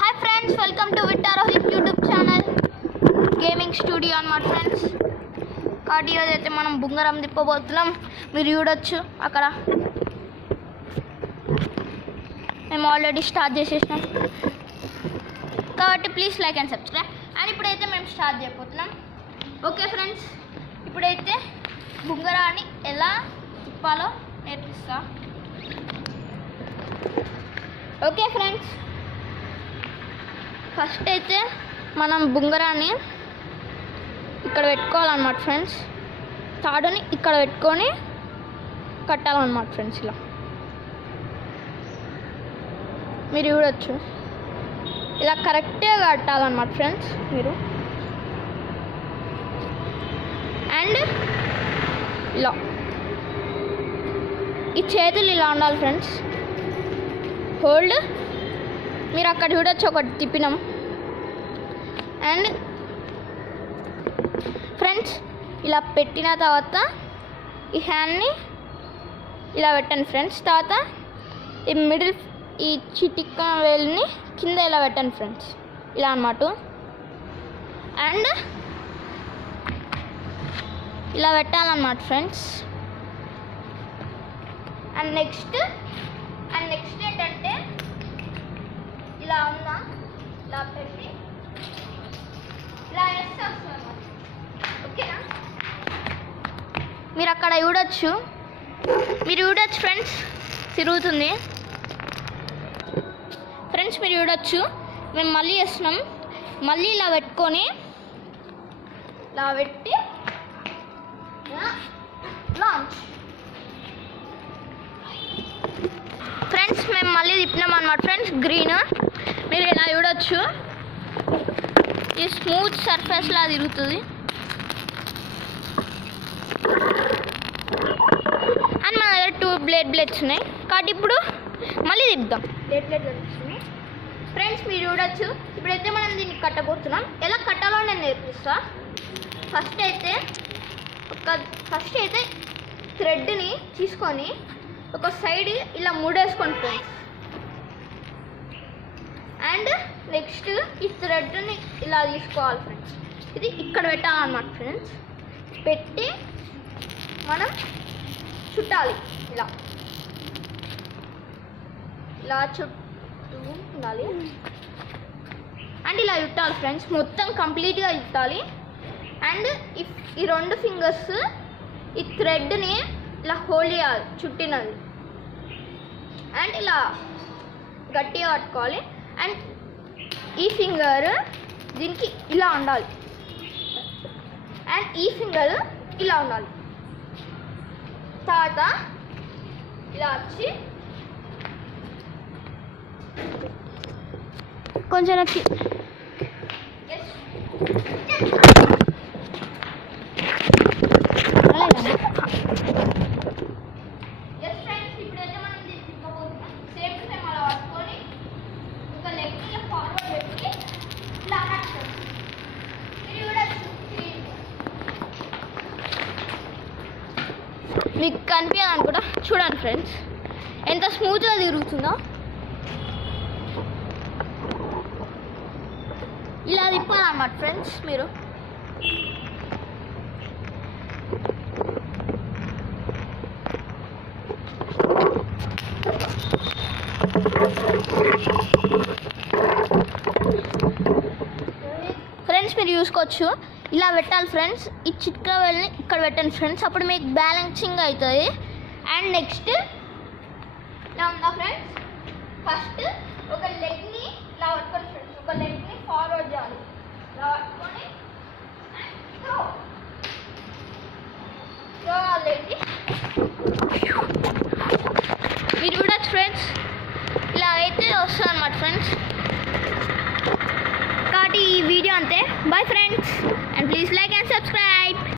Hi friends, welcome to Vittarohit YouTube channel gaming studio అన్నమాట friends. కాబట్టి ఈరోజు అయితే మనం బుంగరం తిప్పబోతున్నాం. మీరు చూడొచ్చు అక్కడ మేము ఆల్రెడీ స్టార్ట్ చేసేసినాం. కాబట్టి please like and subscribe. And ఇప్పుడైతే మేము స్టార్ట్ చేయబోతున్నాం. ఓకే ఫ్రెండ్స్, ఇప్పుడైతే బుంగరాన్ని ఎలా తిప్పాలో నేర్పిస్తా. ఓకే ఫ్రెండ్స్, ఫస్ట్ అయితే మనం బుంగరాన్ని ఇక్కడ పెట్టుకోవాలన్నమాట ఫ్రెండ్స్. తాడుని ఇక్కడ పెట్టుకొని కట్టాలన్నమాట ఫ్రెండ్స్. ఇలా మీరు చూడొచ్చు, ఇలా కరెక్ట్గా కట్టాలన్నమాట ఫ్రెండ్స్ మీరు. అండ్ ఇలా ఈ చేతులు ఇలా ఉండాలి ఫ్రెండ్స్. హోల్డ్. మీరు అక్కడ చూడొచ్చు, ఒకటి తిప్పినాం. అండ్ ఫ్రెండ్స్, ఇలా పెట్టిన తర్వాత ఈ హ్యాండ్ని ఇలా పెట్టండి ఫ్రెండ్స్. తర్వాత ఈ మిడిల్ ఈ చిటిక వేలుని కింద ఇలా పెట్టండి ఫ్రెండ్స్, ఇలా అన్నమాట. అండ్ ఇలా పెట్టాలన్నమాట ఫ్రెండ్స్. అండ్ నెక్స్ట్ ఏంటంటే ఇలా ఉందా, ఇలా పెట్టి ఇలా వేస్తే వస్తుంది. ఓకేనా? మీరు అక్కడ చూడొచ్చు ఫ్రెండ్స్, తిరుగుతుంది ఫ్రెండ్స్. మీరు చూడొచ్చు, మేము మళ్ళీ వేస్తున్నాం. మళ్ళీ ఇలా పెట్టుకొని ఇలా పెట్టి లాంచ్. ఫ్రెండ్స్, మేము మళ్ళీ తిప్పినాం అన్నమాట ఫ్రెండ్స్. గ్రీన్ మీరు ఇలా చూడొచ్చు, ఈ స్మూత్ సర్ఫేస్లా తిరుగుతుంది. అండ్ మన దగ్గర 2 బ్లేడ్స్ ఉన్నాయి. కాబట్టి ఇప్పుడు మళ్ళీ తిప్పుదాం. బ్లేడ్ కనిపిస్తున్నాయి ఫ్రెండ్స్, మీరు చూడొచ్చు. ఇప్పుడైతే మనం దీన్ని కట్టబోతున్నాం. ఎలా కట్టాలో నేను నేర్పిస్తా. ఫస్ట్ అయితే థ్రెడ్ని తీసుకొని ఒక సైడ్ ఇలా ముడేసుకోండి ఫ్రెండ్స్. అండ్ నెక్స్ట్ ఈ థ్రెడ్ని ఇలా తీసుకోవాలి ఫ్రెండ్స్. ఇది ఇక్కడ పెట్టాలన్నమాట ఫ్రెండ్స్. పెట్టి మనం చుట్టాలి. ఇలా చుట్టూ ఉండాలి. అండ్ ఇలా చుట్టాలి ఫ్రెండ్స్, మొత్తం కంప్లీట్గా చుట్టాలి. అండ్ ఈ 2 ఫింగర్స్ ఈ థ్రెడ్ని ఇలా హోల్డ్ చేయాలి, చుట్టినది. అండ్ ఇలా గట్టిగా పట్టుకోవాలి. అండ్ ఈ ఫింగర్ దీనికి ఇలా ఉండాలి. అండ్ ఈ ఫింగర్ ఇలా ఉండాలి. తర్వాత ఇలా వచ్చి కొంచెం వచ్చి మీకు కనిపించాలనుకుంటా. చూడండి ఫ్రెండ్స్, ఎంత స్మూత్గా తిరుగుతుందో. ఇలా తిప్పాలన్నమాట ఫ్రెండ్స్ మీరు. ఫ్రెండ్స్, మీరు చూసుకోవచ్చు, ఇలా పెట్టాలి ఫ్రెండ్స్. ఈ చిట్కా వెళ్ళి ఇక్కడ పెట్టండి ఫ్రెండ్స్, అప్పుడు మీకు బ్యాలెన్సింగ్ అవుతుంది. అండ్ నెక్స్ట్ ఇలా ఉందా ఫ్రెండ్స్, ఫస్ట్ ఒక లెగ్ని ఇలా పట్టుకోండి ఫ్రెండ్స్. ఒక లెగ్ని ఫార్వర్డ్ చేయాలి, ఇలా పట్టుకొని ఆ లెగ్ని మీరు చూడొచ్చు ఫ్రెండ్స్. ఇలా అయితే వస్తుంది అన్నమాట ఫ్రెండ్స్. కాబట్టి ఈ వీడియో అంతే. Bye friends, and please like and subscribe.